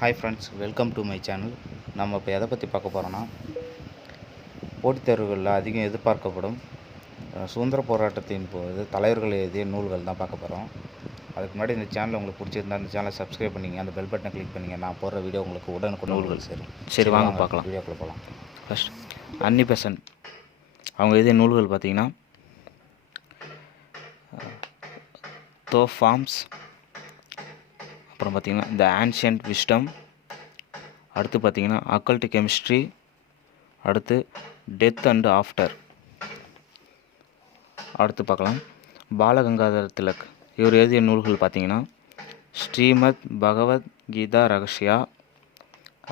Hi friends, welcome to my channel. நம்ம இப்போ எதை பற்றி பார்க்க போகிறோன்னா, போட்டித் தேர்வுகளில் அதிகம் எதிர்பார்க்கப்படும் சுதந்திர போராட்டத்தின் போது தலைவர்கள் எழுதிய நூல்கள் தான் பார்க்க போகிறோம். அதுக்கு முன்னாடி இந்த சேனல் உங்களுக்கு பிடிச்சிருந்தா இந்த சேனலை சப்ஸ்கிரைப் பண்ணிங்க, அந்த பெல் பட்டனை கிளிக் பண்ணிங்க. நான் போடுற வீடியோ உங்களுக்கு உடனுக்குடன் நூல்கள் சரி வாங்க பார்க்கலாம். வீடியோக்குள்ளே போகலாம். ஃபஸ்ட் அன்னி பெசன்ட் அவங்க எழுதிய நூல்கள் பார்த்திங்கன்னா தோ ஃபார்ம்ஸ், அப்புறம் பார்த்திங்கன்னா த ஆன்ஷியன்ட் விஸ்டம், அடுத்து பார்த்திங்கன்னா அக்கல்ட் கெமிஸ்ட்ரி, அடுத்து டெத் அண்ட் ஆஃப்டர். அடுத்து பார்க்கலாம் பாலகங்காதர திலக் இவர் எழுதிய நூல்கள் பார்த்திங்கன்னா ஸ்ரீமத் பகவத் கீதா ரகசியா,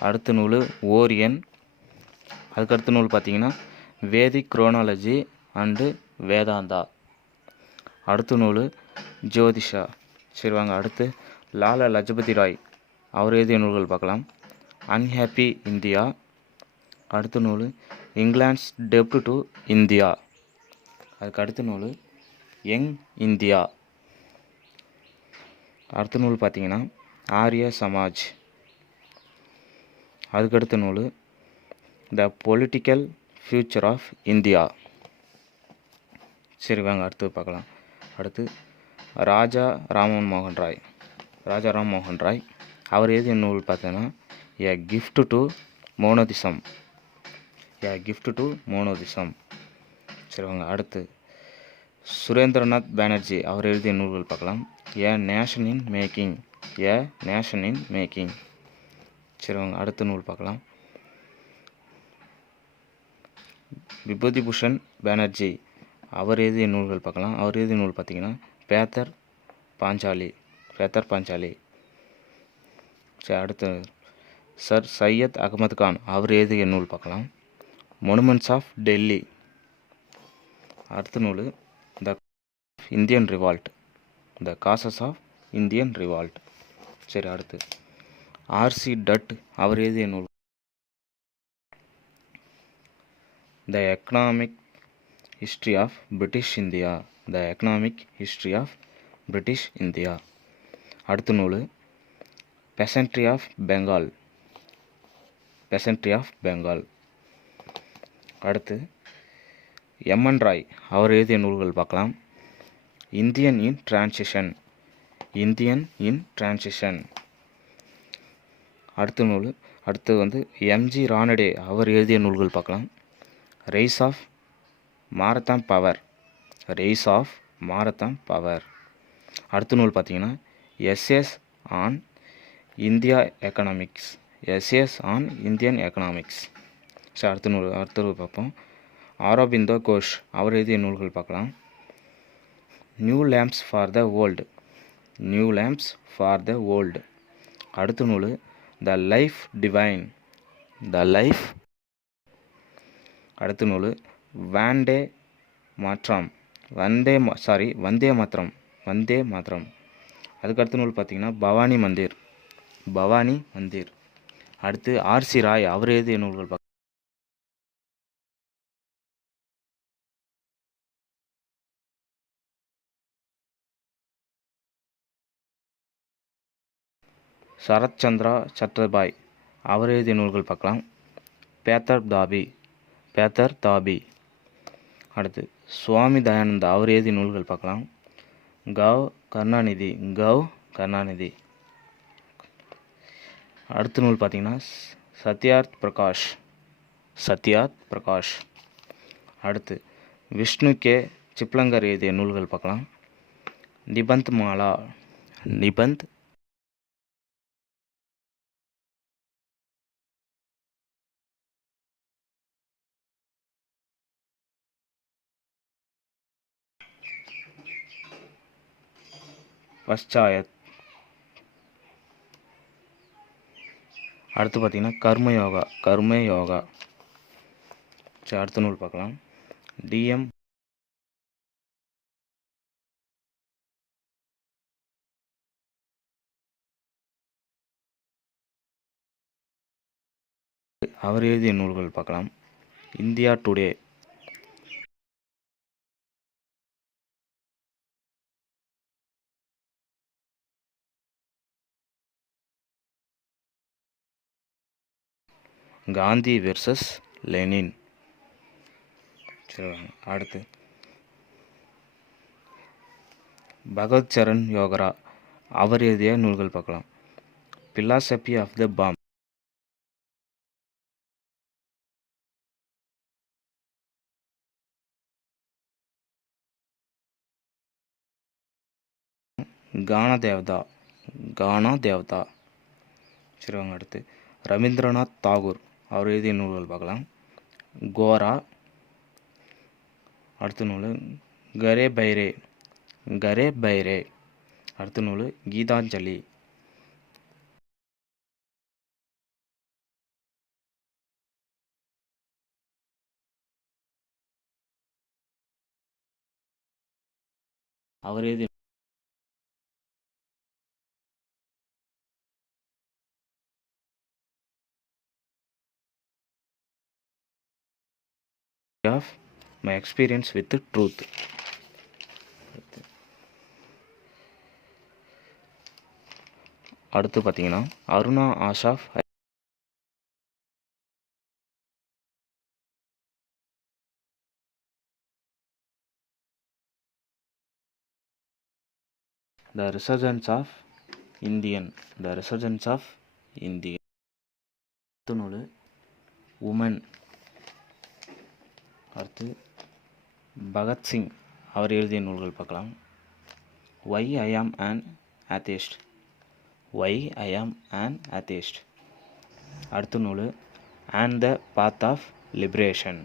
அடுத்த நூல் ஓரியன், அதுக்கடுத்த நூல் பார்த்திங்கன்னா வேதிக் குரோனாலஜி அண்டு வேதாந்தா, அடுத்த நூல் ஜோதிஷா. சரி வாங்க அடுத்து லாலா லஜபதி ராய் அவர் எழுதிய நூல்கள் பார்க்கலாம். அன்ஹாப்பி இந்தியா, அடுத்த நூல் இங்கிலாண்ட்ஸ் டெப்ட் டு இந்தியா, அதுக்கு அடுத்த நூல் யங் இந்தியா, அடுத்த நூல் பார்த்திங்கன்னா ஆரிய சமாஜ், அதுக்கடுத்த நூல் the political future of India. சரி வாங்க அடுத்து பார்க்கலாம். அடுத்து ராஜா ராம் மோகன் ராய் அவர் எழுதிய நூல் பார்த்தீங்கன்னா எ கிஃப்ட் டு மோனோதிசம். சரி வாங்க அடுத்து சுரேந்திரநாத் பானர்ஜி அவர் எழுதிய நூல்கள் பார்க்கலாம். எ நேஷன் இன் மேக்கிங். சரி வாங்க அடுத்த நூல் பார்க்கலாம். விபூதிபூஷன் பானர்ஜி அவர் எழுதிய நூல்கள் பார்க்கலாம். அவர் எழுதிய நூல் பார்த்திங்கன்னா பேத்தர் பாஞ்சாலி. சரி அடுத்து சர் சையத் அகமது கான் அவர் எழுதிய நூல் பார்க்கலாம். Monuments of Delhi. அடுத்த நூல் the causes of Indian revolt. சரி அடுத்து ஆர்சி டட் அவர் எழுதிய நூல் the economic history of British India. அடுத்த நூல் பெசன்ட்ரி ஆஃப் பெங்கால். அடுத்து எம்என் ராய் அவர் எழுதிய நூல்கள் பார்க்கலாம். Indian in transition. அடுத்து வந்து எம்ஜி ரானடே அவர் எழுதிய நூல்கள் பார்க்கலாம். Rise of Maratha power. அடுத்த நூல் பார்த்திங்கன்னா எஸ்எஸ் ஆன் இந்தியன் எக்கனாமிக்ஸ். சரி அடுத்த நூல் பார்ப்போம். ஆரோபிந்தோ கோஷ் அவர் எழுதிய நூல்கள் பார்க்கலாம். New lamps for the world. அடுத்த நூல் த லைஃப் டிவைன். அடுத்த நூல் வந்தே மாத்ரம். அதுக்கு அடுத்த நூல் பார்த்திங்கன்னா பவானி மந்திர். அடுத்து ஆர்சி ராய் அவர் எழுதிய நூல்கள் பார்க்கலாம். சரத்சந்திரா சட்டர்பாய் அவர் எழுதிய நூல்கள் பார்க்கலாம். பேத்தர் தாபி. அடுத்து சுவாமி தயானந்தா அவர் எழுதிய நூல்கள் பார்க்கலாம். கவ் கருணாநிதி. அடுத்த நூல் பார்த்திங்கன்னா சத்யார்த் பிரகாஷ். அடுத்து விஷ்ணு கே சிப்லங்கர் எழுதிய நூல்கள் பார்க்கலாம். நிபந்த் பச்சாயத். அடுத்து பார்த்திங்கன்னா கர்மயோகா. சரி அடுத்த நூல் பார்க்கலாம். டிஎம் அவர் எழுதிய நூல்கள் பார்க்கலாம். India today. Gandhi versus Lenin. சரி வாங்க அடுத்து பகவத் சரண் யோகரா அவர் எழுதிய நூல்கள் பார்க்கலாம். பிலாசபி ஆஃப் த பாம், கானா தேவதா. சரி வாங்க அடுத்து ரவீந்திரநாத் தாகூர் அவர் எழுதிய நூல்கள் பார்க்கலாம். கோரா. அடுத்த நூல் கரே பைரே. அடுத்த நூல் கீதாஞ்சலி. அவர் எழுதிய of my experience with truth. அடுத்து பார்த்தீங்கன்னா Aruna Asaf the resurgence of Indian. அடுத்த நூல் உமன். அடுத்து பகத்சிங் அவர் எழுதிய நூல்கள் பார்க்கலாம். ஒய் ஐ ஆம் an atheist. அடுத்த நூல் and the path of liberation.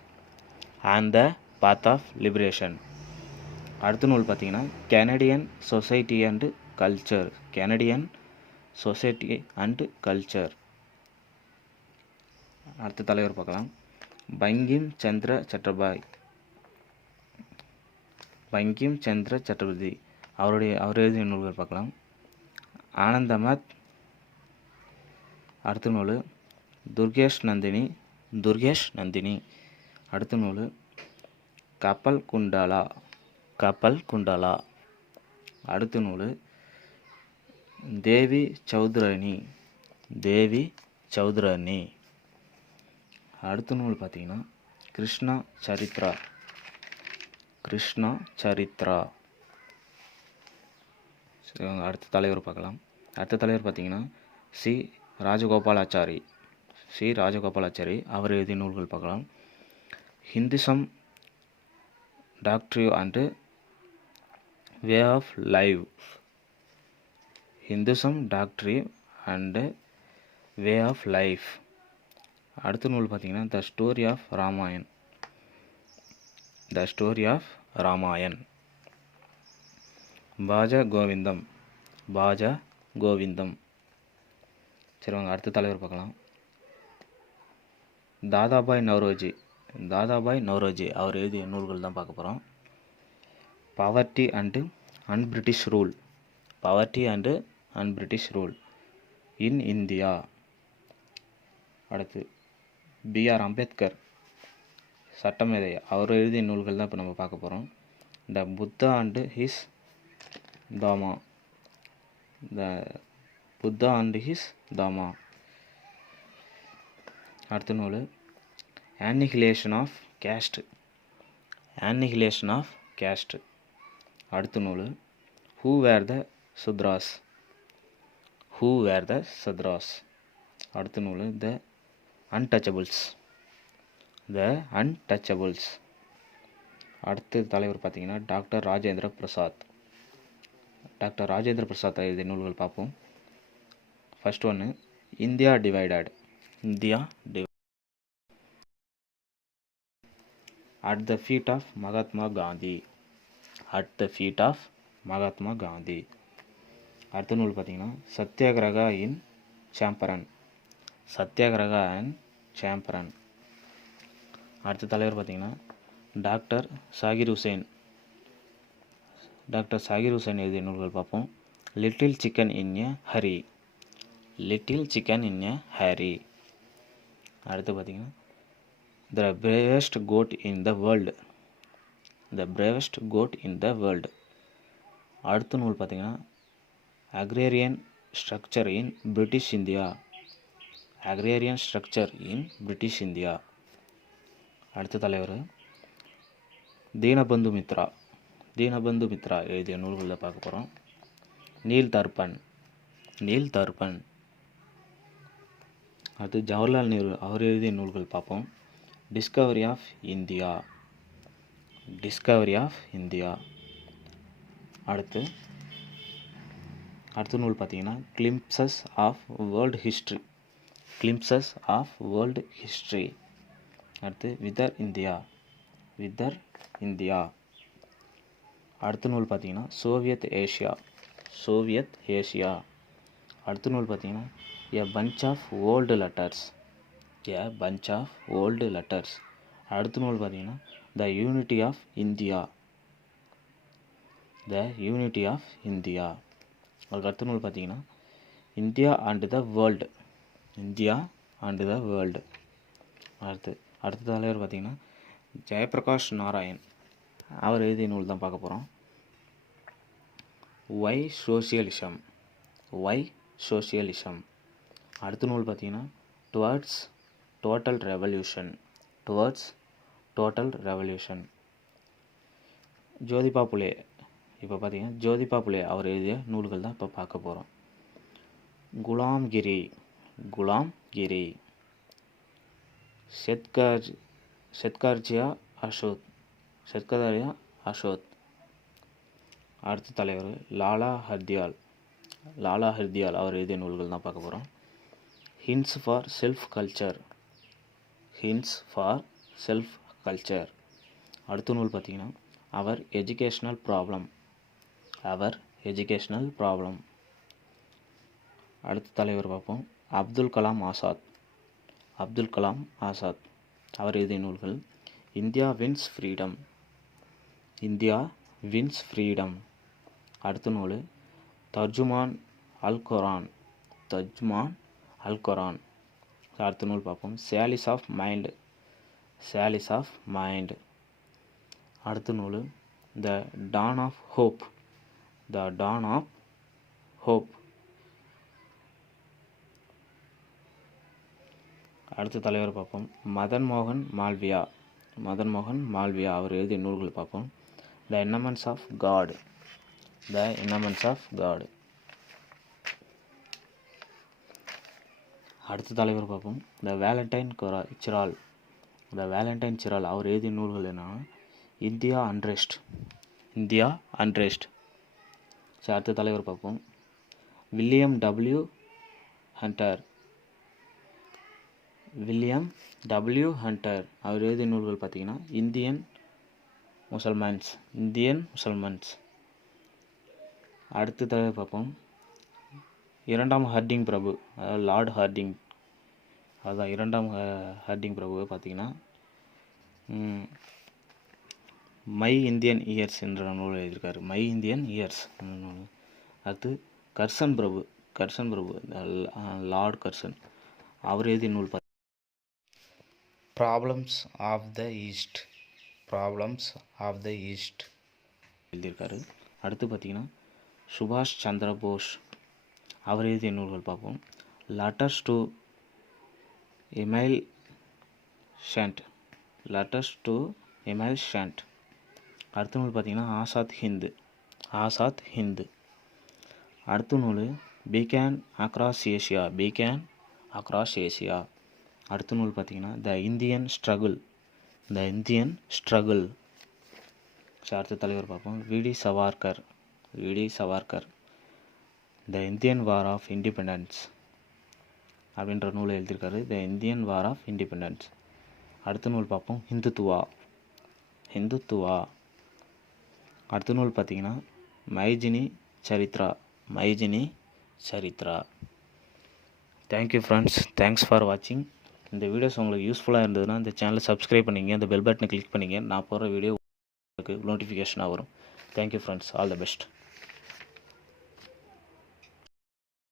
அடுத்த நூல் பார்த்தீங்கன்னா கெனடியன் சொசைட்டி அண்ட் கல்ச்சர். அடுத்த தலைவர் பார்க்கலாம். பங்கிம் சந்திர சட்டர்ஜி அவர் எழுதிய நூல்கள் பார்க்கலாம். ஆனந்தமத். அடுத்த நூல் துர்கேஷ் நந்தினி. அடுத்த நூல் கப்பல் குண்டலா. அடுத்த நூல் தேவி சௌத்ராணி. அடுத்த நூல் பார்த்தீங்கன்னா கிருஷ்ணா சரித்ரா. சரி அடுத்த தலைவர் பார்க்கலாம். அடுத்த தலைவர் பார்த்தீங்கன்னா சி ராஜகோபாலாச்சாரி. அவர் எழுதிய நூல்கள் பார்க்கலாம். Hinduism doctrine and way of life. அடுத்த நூல் பார்த்தீங்கன்னா த ஸ்டோரி ஆஃப் ராமாயண். பாஜ கோவிந்தம். சரி வாங்க அடுத்த தலைவர் பார்க்கலாம். தாதாபாய் நவ்ரோஜி அவர் எழுதிய நூல்கள் தான் பார்க்க போகிறோம். Poverty and un-British rule in India. அடுத்து பிஆர் அம்பேத்கர் சட்டமேதை அவர் எழுதிய நூல்கள் தான் இப்போ நம்ம பார்க்க போகிறோம். த புத்தா அண்ட் ஹிஸ் தாமா. அடுத்த நூல் annihilation of caste. அடுத்த நூல் who were the Sudras. அடுத்த நூல் the untouchables. அடுத்த தலைவர் பார்த்தீங்கன்னா டாக்டர் ராஜேந்திர பிரசாத் எழுதிய நூல்கள் பார்ப்போம். ஃபர்ஸ்ட் ஒன்று India divided. At the feet of Mahatma Gandhi. அடுத்த நூல் பார்த்தீங்கன்னா சத்தியாகிரகா இன் சாம்பரன். அடுத்த தலைவர் பார்த்தீங்கன்னா டாக்டர் சாகிர் ஹுசைன் எழுதிய நூல்கள் பார்ப்போம். லிட்டில் சிக்கன் இன் எ ஹரி. அடுத்து பார்த்தீங்கன்னா த bravest goat in the world. அடுத்த நூல் பார்த்தீங்கன்னா அக்ரேரியன் ஸ்ட்ரக்சர் இன் பிரிட்டிஷ் இந்தியா. அக்ரேரியன் ஸ்ட்ரக்சர் இன் பிரிட்டிஷ் இந்தியா. அடுத்த தலைவர் தீனபந்து மித்ரா. தீனபந்து மித்ரா எழுதிய நூல்களில் பார்க்க போகிறோம். நீல் தர்பன். அடுத்து ஜவஹர்லால் நேரு அவர் எழுதிய நூல்கள் பார்ப்போம். Discovery of India. அடுத்த நூல் பார்த்தீங்கன்னா கிளிம்ப்சஸ் ஆஃப் வேர்ல்டு ஹிஸ்ட்ரி. அடுத்து விதர் இந்தியா. அடுத்த நூல் பார்த்தீங்கன்னா சோவியத் ஏஷியா. அடுத்த நூல் பார்த்தீங்கன்னா a bunch of old letters. அடுத்த நூல் பார்த்தீங்கன்னா த யூனிட்டி ஆஃப் இந்தியா. அதுக்கு அடுத்த நூல் பார்த்தீங்கன்னா இந்தியா அண்ட் த வேர்ல்டு. அடுத்த தலைவர் பார்த்தீங்கன்னா ஜெயபிரகாஷ் நாராயண். அவர் எழுதிய நூல் தான் பார்க்க போகிறோம். Why socialism. அடுத்த நூல் பார்த்தீங்கன்னா towards total revolution. Jyotiba Phule. இப்போ பார்த்தீங்கன்னா ஜோதிபா புலே அவர் எழுதிய நூல்கள் தான் இப்போ பார்க்க போகிறோம். குலாம்கிரி. செத்கர்ஜியா அசோத். அடுத்த தலைவர் லாலா ஹர்தியால் அவர் எழுதிய நூல்கள் தான் பார்க்க போகிறோம். Hints for self culture. அடுத்த நூல் பார்த்தீங்கன்னா அவர் எஜுகேஷ்னல் ப்ராப்ளம். அடுத்த தலைவர் பார்ப்போம். அப்துல் கலாம் ஆசாத் அவர் எழுதிய நூல்கள் இந்தியா வின்ஸ் ஃப்ரீடம். அடுத்த நூல் தர்ஜுமான் அல் குரான். அடுத்த நூல் பார்ப்போம். சாலிஸ் ஆஃப் மைண்ட். அடுத்த நூல் த டான் ஆஃப் ஹோப். அடுத்த தலைவர் பார்ப்போம். மதன் மோகன் மால்வியா அவர் எழுதிய நூல்கள் பார்ப்போம். த இன்னமென்ட்ஸ் ஆஃப் காட். அடுத்த தலைவர் பார்ப்போம். த வேலண்டைன் சிரால் அவர் எழுதிய நூல்கள் என்னன்னா இந்தியா அன்ரெஸ்ட். சரி, அடுத்த தலைவர் பார்ப்போம். வில்லியம் டபிள்யூ ஹண்டர் அவர் எழுதிய நூல்கள் பார்த்தீங்கன்னா இந்தியன் முசல்மான்ஸ். அடுத்த தலைவர் பார்ப்போம். இரண்டாம் ஹர்டிங் பிரபு, அதாவது லார்ட் ஹார்டிங். அதுதான் இரண்டாம் ஹர்டிங் பிரபு பார்த்தீங்கன்னா மை இந்தியன் இயர்ஸ் என்ற நூல் எழுதியிருக்காரு. மை இந்தியன் இயர்ஸ் நூல். அடுத்து கர்சன் பிரபு லார்ட் கர்சன் அவர் எழுதிய நூல் ப்ராப்ளம்ஸ் ஆஃப் த ஈஸ்ட் எழுதியிருக்காரு. அடுத்து பார்த்தீங்கன்னா சுபாஷ் சந்திர போஸ் அவர் எழுதிய நூல்கள் பார்ப்போம். லெட்டர்ஸ் டு எமைல் ஷண்ட். அடுத்த நூல் பார்த்தீங்கன்னா ஆசாத் ஹிந்து. அடுத்த நூல் பீகான் அக்ராஸ் ஏசியா. அடுத்த நூல் பார்த்தீங்கன்னா த இந்தியன் ஸ்ட்ரகிள். அடுத்த தலைவர் பார்ப்போம். VD Savarkar the Indian war of independence அப்படின்ற நூலை எழுதியிருக்காரு. The Indian war of independence. அடுத்த நூல் பார்ப்போம். ஹிந்துத்துவா. அடுத்த நூல் பார்த்தீங்கன்னா Mazzini Charitra. Thank you friends, thanks for வாட்சிங். இந்த வீடியோஸ் உங்களுக்கு யூஸ்ஃபுல்லாக இருந்ததுன்னா இந்த சேனலை சப்ஸ்கிரைப் பண்ணிங்க, அந்த பெல் பட்டனை கிளிக் பண்ணிங்க. நான் போடுற வீடியோ உங்களுக்கு நோட்டிஃபிகேஷனாக வரும். Thank you friends, all the best.